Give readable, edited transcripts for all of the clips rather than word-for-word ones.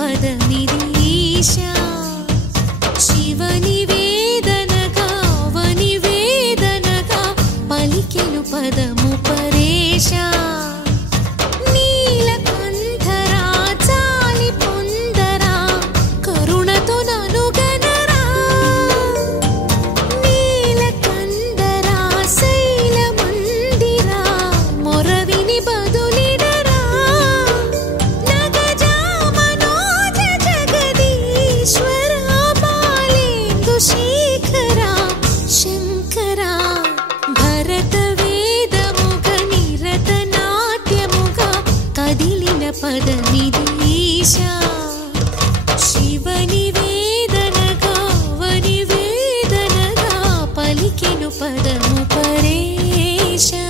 పదమిది ఈశా శివ నివేదనగా వనివేదనగా పలికెను పదము పరేశా నీలకంఠరా చాలి పొందరా కరుణతో నను గనరా నీలకంఠరా శైల మందిరా మొరవిని బదులిడరా నగజా మనోజ జగదీశ్వరా బాలేందు శేఖరా శంకరా భరత వేదముగ నిరత నాట్యముగా కదిలిన పదమిది ఈశా శివ నివేదనగా వనివేదనగా పలికెను పదము పరేశా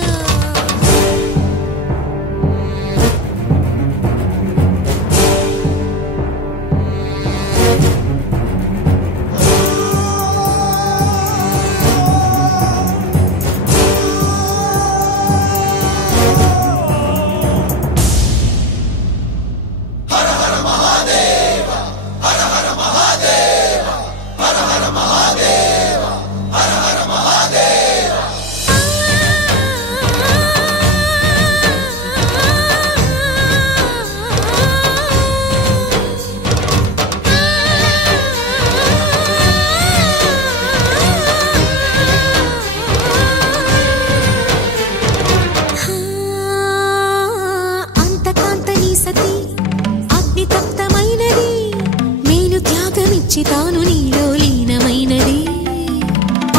తాను నీలో లీనమైనది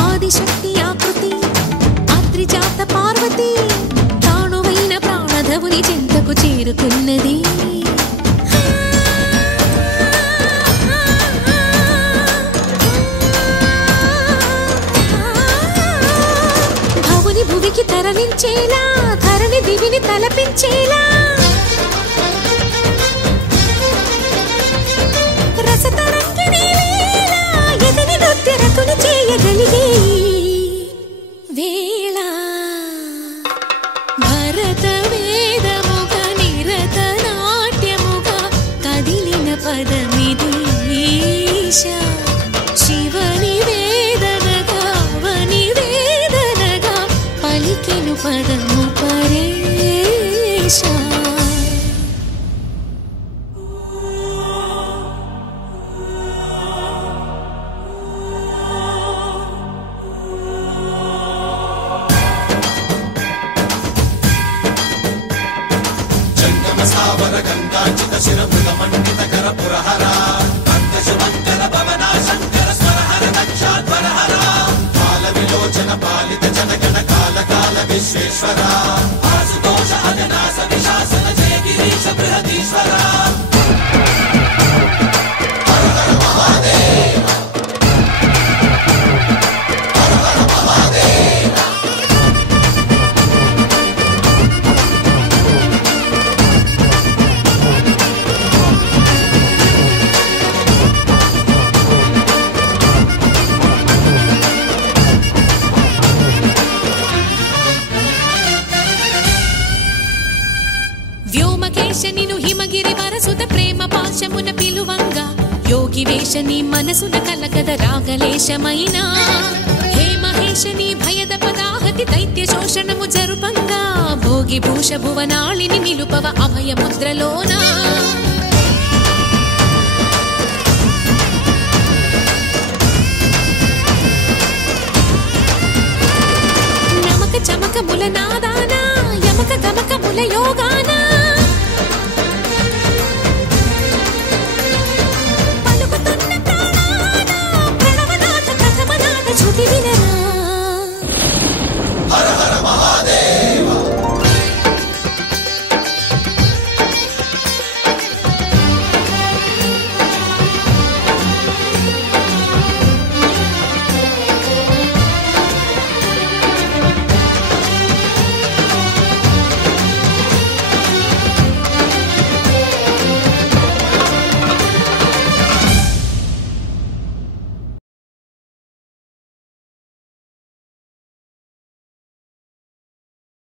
ఆదిశక్తి ఆకృతి ఆత్రిజాత పార్వతి తానువైన ప్రాణధవుని చెంతకు చేరుకున్నది భవుని భువికి తరలించేలా ధరణి దివిని తలపించేలా రకులు చేయగలిగే వేళ భరత వేదముగ నిరత నాట్యముగా కదిలిన పదమిది ఈశా శివ నివేదనగా వనివేదనగా పలికెను పదము పరేశా సావర గంగాచిత శిరమృత మండిత కర పురహర పంకజమంకర భవన శంకర స్వరహర దక్షాధ్వరహర కాల విలోచన పాలిత జనగణ కాల కాల విశ్వేశ్వర ఆశుతోష అజనాస విశాసన జయ గిరీశ బృహదీశ్వర హర హర మహాదేవ హర హర మహాదేవ వ్యోమకేశనిను హిమగిరి వరసుత ప్రేమ పాశమున పిలువంగా యోగి వేషని మనసున కలగద రాగలేశమైన హే మహేశని భయద పదాహతి దైత్య శోషణము జరుపంగా భోగి భూష భువనాళిని నిలుపవ అభయముద్రలోన నమక చమకముల నాదాన యమక గమకముల యోగాన